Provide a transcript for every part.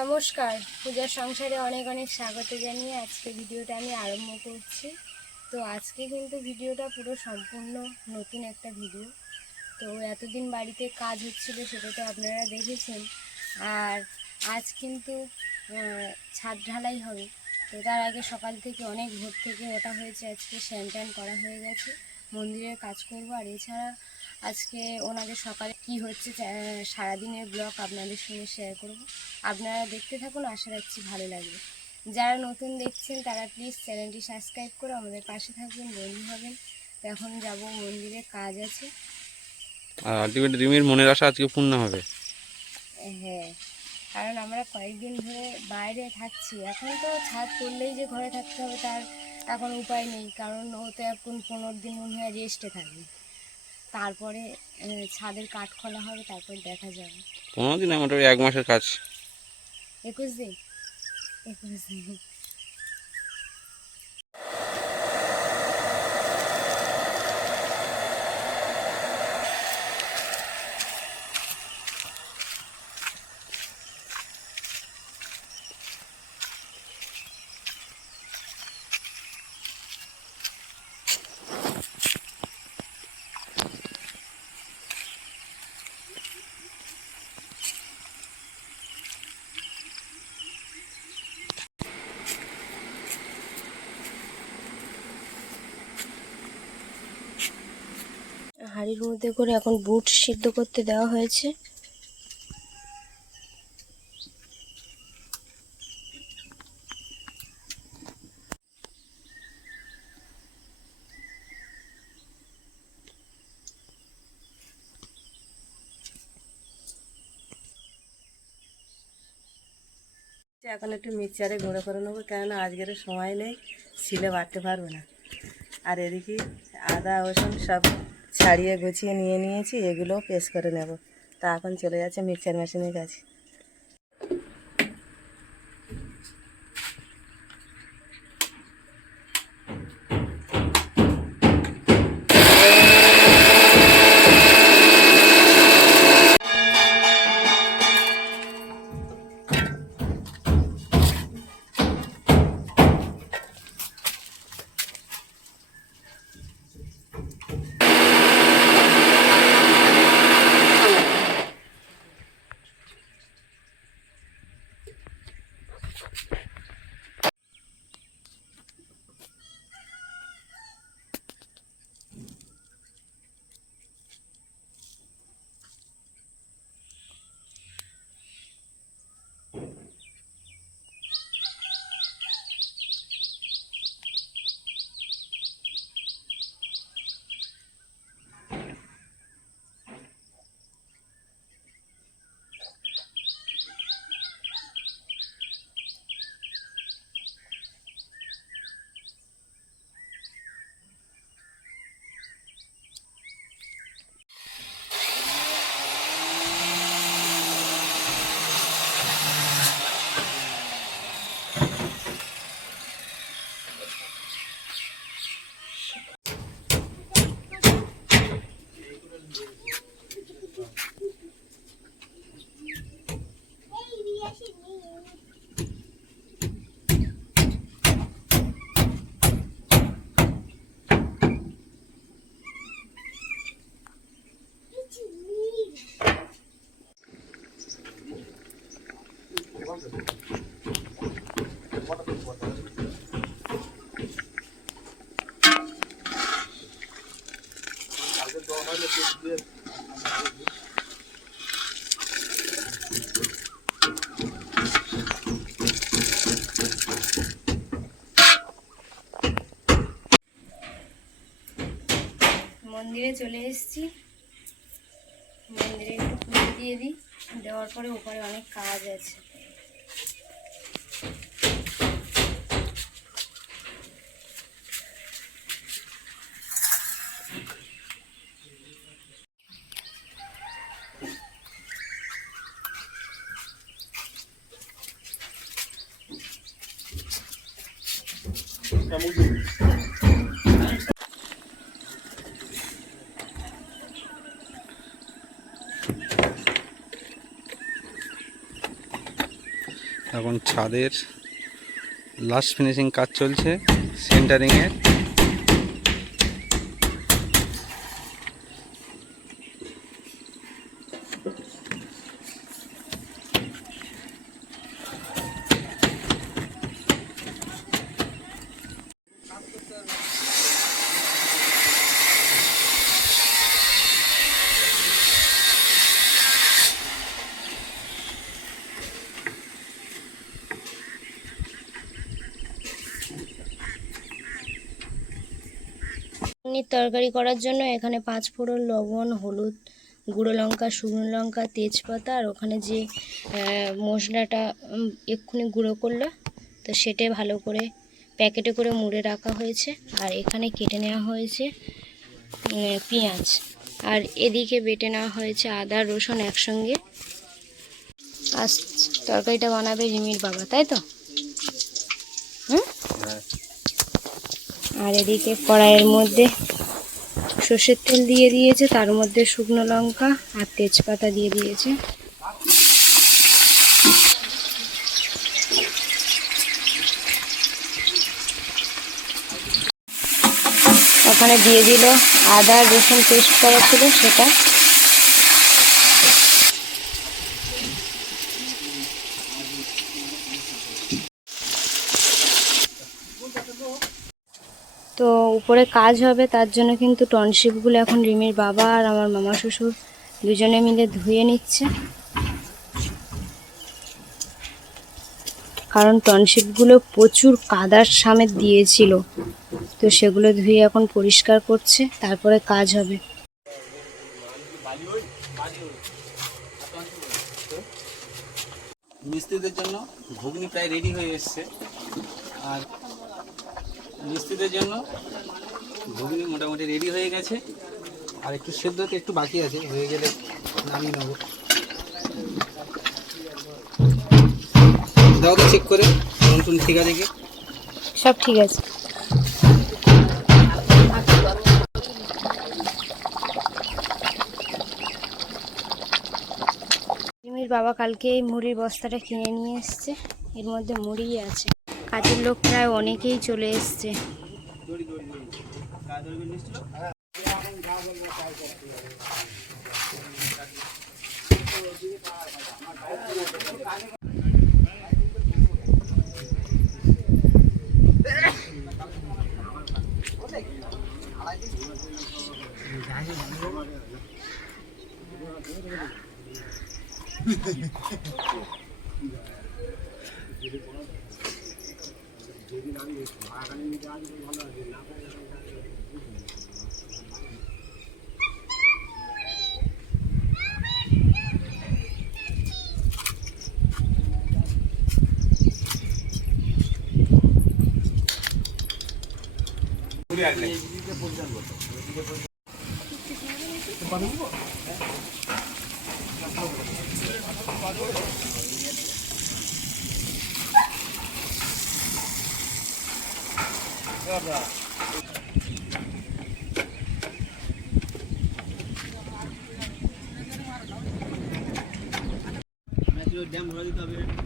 নমস্কার, পূজার সংসারে অনেক অনেক স্বাগত জানিয়ে আজকে ভিডিওটা আমি আরম্ভ করছি। তো আজকে কিন্তু ভিডিওটা পুরো সম্পূর্ণ নতুন একটা ভিডিও। তো এতদিন বাড়িতে কাজ হচ্ছিল সেটা তো আপনারা দেখেছেন। আর আজ কিন্তু ছাদ ঢালাই হবে। তো তার আগে সকাল থেকে অনেক ভোর থেকে ওঠা হয়েছে, আজকে স্নান টান করা হয়ে গেছে, মন্দিরের কাজ করব। আর এছাড়া আজকে ওনাদের সকালে কি হচ্ছে সারাদিনের ব্লগ আপনাদের সঙ্গে শেয়ার করব। আপনারা দেখতে থাকুন, আশা রাখছি ভালো লাগবে। যারা নতুন দেখছেন তারা প্লিজ চ্যানেলটি সাবস্ক্রাইব করে আমাদের পাশে থাকবেন, বন্ধু হবেন। তো এখন যাব, মন্দিরে কাজ আছে। আর আলটিমেট রিমির মনের আশা আজকে পূর্ণ হবে। হ্যাঁ, কারণ আমরা কয়েকদিন ধরে বাইরে থাকছি। এখন তো ছাদ করলেই যে ঘরে থাকতে হবে তার এখন উপায় নেই, কারণ ও তো এখন 15 দিন মনে হয় রেস্টে থাকবে। তারপরে ছাদের কাঠ খোলা হবে, তারপর দেখা যাবে। 15 দিন মোটামুটি 1 মাসের কাজ। 21 দিন 21 দিন। হাঁড়ির মধ্যে করে এখন বুট সিদ্ধ করতে দেওয়া হয়েছে। এখন একটু মিক্সচারে গুঁড়ো করে নেবো, কেননা আজকের সময় নেই, শিলে বাটতে পারবো না। আর এদিকে আদা রসুন সব ছাড়িয়ে গুছিয়ে নিয়ে নিয়েছি, এগুলোও পেস্ট করে নেব। তা এখন চলে যাচ্ছে মিক্সচার মেশিনের কাছে। মন্দিরে চলে এসেছি, মন্দিরে একটু পুজো দিয়ে দিই, দেওয়ার পরে ওপরে অনেক কাজ আছে। এখন ছাদের লাস্ট ফিনিশিং কাজ চলছে সেন্টারিংয়ের। পনির তরকারি করার জন্য এখানে 5 ফোড়ন, লবণ, হলুদ, গুঁড়ো লঙ্কা, শুকনো লঙ্কা, তেজপাতা আর ওখানে যে মশলাটা এক্ষুনি গুঁড়ো করলো তো সেটাই ভালো করে প্যাকেটে করে মুড়ে রাখা হয়েছে। আর এখানে কেটে নেওয়া হয়েছে পেঁয়াজ, আর এদিকে বেটে নেওয়া হয়েছে আদা রসুন একসঙ্গে। আজ তরকারিটা বানাবে রিমির বাবা, তাই তো? হুম। আর এদিকে কড়াইয়ের মধ্যে সর্ষের তেল দিয়ে দিয়েছে, তার মধ্যে শুকনো লঙ্কা আর তেজপাতা দিয়ে দিয়েছে। ওখানে দিয়ে দিল আদা রসুন পেস্ট করা ছিল সেটা। তো উপরে কাজ হবে, তার জন্য কিন্তু টনশিপগুলো এখন রিমির বাবা আর আমার মামা শ্বশুর দুজনে মিলে ধুয়ে নিচ্ছে, কারণ টনশিপগুলো প্রচুর কাদার সমেত দিয়েছিল, তো সেগুলো ধুয়ে এখন পরিষ্কার করছে, তারপরে কাজ হবে। মিস্ত্রিদের জন্য ঘুগনি প্রায় রেডি হয়ে এসছে, আর মিস্ত্রিদের জন্য ঘুগনি মোটামুটি রেডি হয়ে গেছে, আর একটু সেদ্ধ হতে একটু বাকি আছে, হয়ে গেলে নামিয়ে নেবো। দাও তো চেক করে নতুন ঠিক আছে কি? সব ঠিক আছে। রিমির বাবা কালকে এই মুড়ির বস্তাটা কিনে নিয়ে এসছে, এর মধ্যে মুড়ি আছে। কাজের লোক প্রায় অনেকেই চলে এসছে।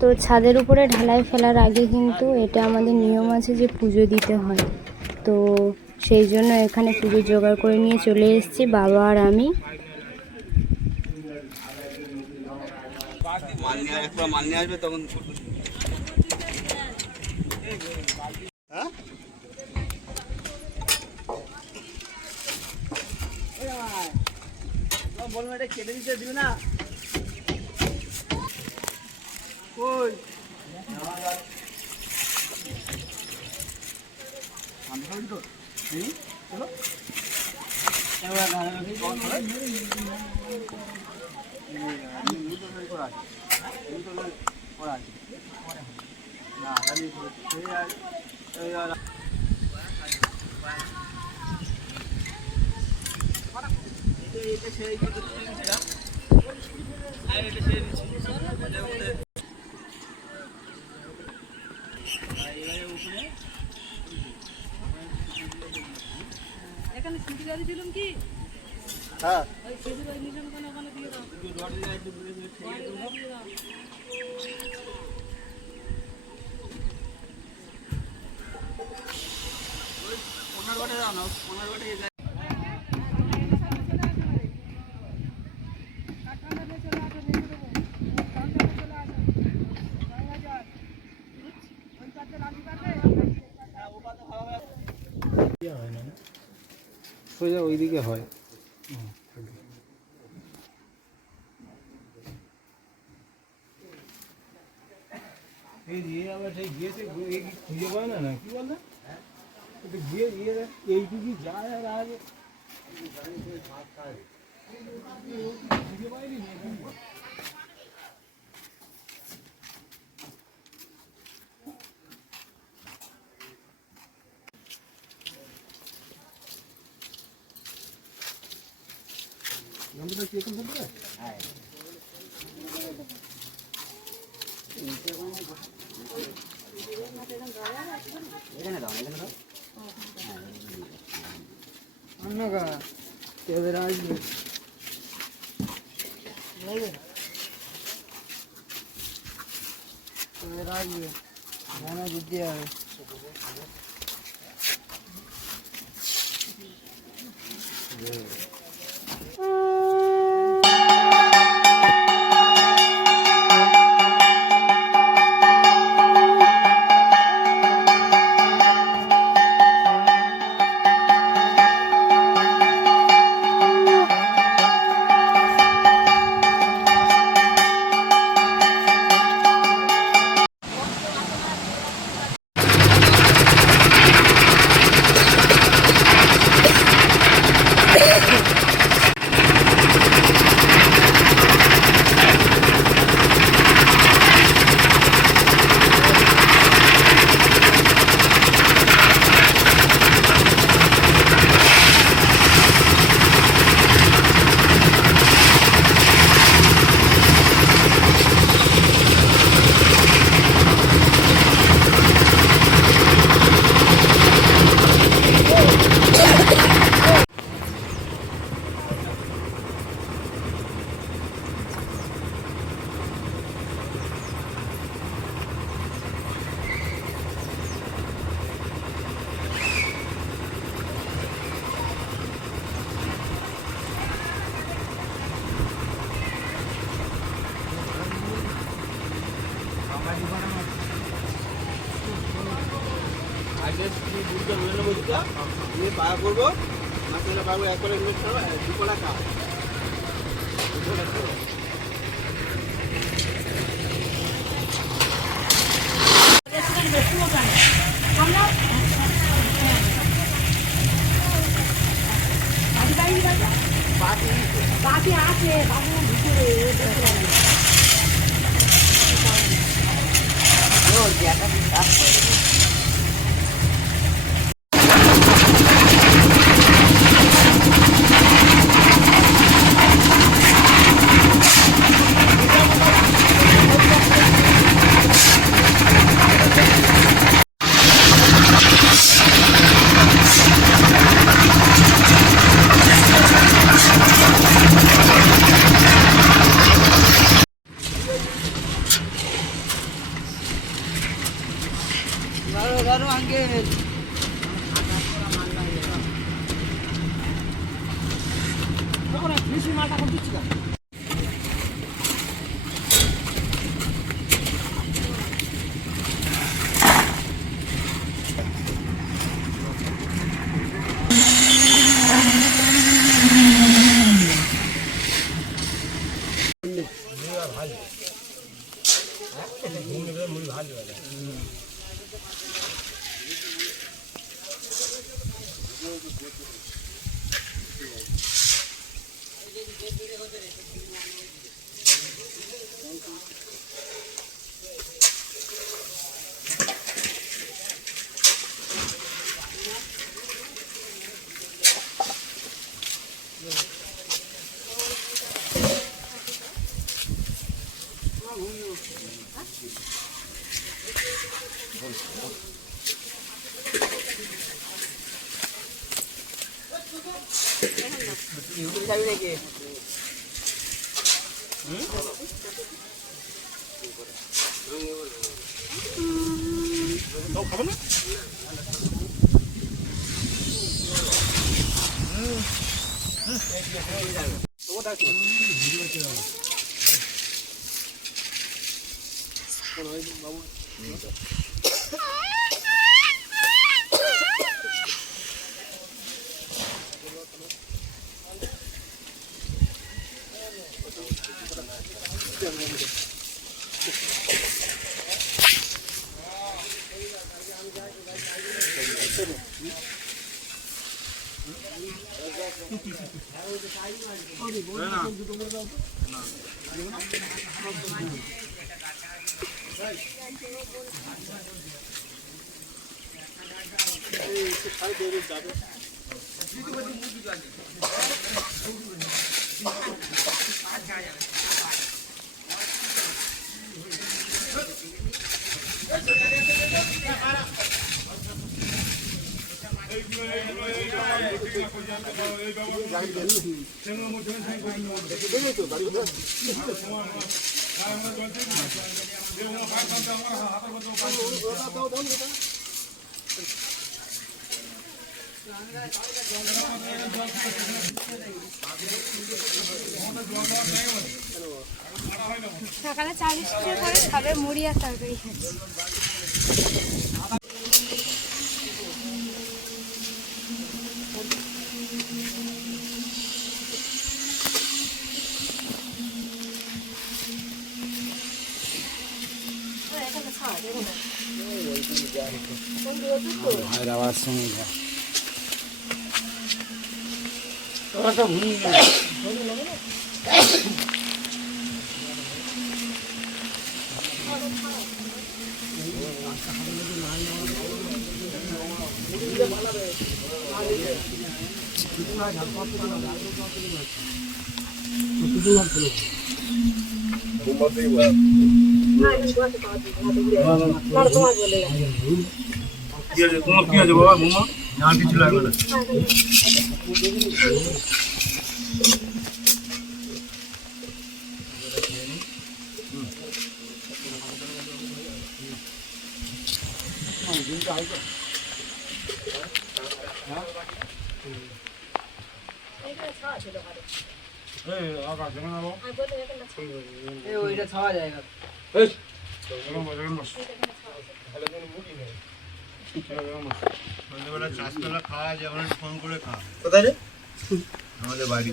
তো ছাদের উপরে ঢালাই ফেলার আগে কিন্তু এটা আমাদের নিয়ম আছে যে পুজো দিতে হয়, তো সেই জন্য এখানে পুজো জোগাড় করে নিয়ে চলে এসেছি বাবা আর আমি। মাল নিয়ে আসবে তখন। বলবো এটা কেটে দিতে দিবে না কই এখানে ছুটি গাড়ি দিলাম কি? হ্যাঁ ওই ছুটি গাড়ি নিলাম কোন ওখানে দিয়ে দাও। সোজা ওইদিকে হয়। এই যে আবার সেই গিয়েছে খুঁজে পায় না কি বল না গিয়ে এইটুকু যায় আর আগে খুঁজে পাইনি। আগে শুধু দুধটা ধরে নেবো, দুধটা দিয়ে পায়া করবো, মাছটা পাবো একবারে ইনভেস্ট করবো, দুপোলা খাও। বাকি আছে বাবু ভিতরে সকালে চা বিস্কুটের পরে সবে মুড়ি আর তরকারি খাচ্ছি। ভাইয়ের আওয়াজ শুনে যা তোমার কি আছে বাবা মোমা আর কিছু লাগবে না ওইটা খাওয়া জায়গা সন্ধ্যেবেলা চাষতলা খাওয়া যাবে ফোন করে খা কোথায় রে আমাদের বাড়ি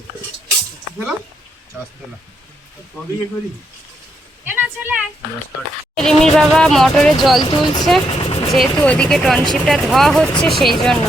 চাষতলা রিমির বাবা মোটরে জল তুলছে, যেহেতু ওদিকে টনশিপটা ধোয়া হচ্ছে সেই জন্য।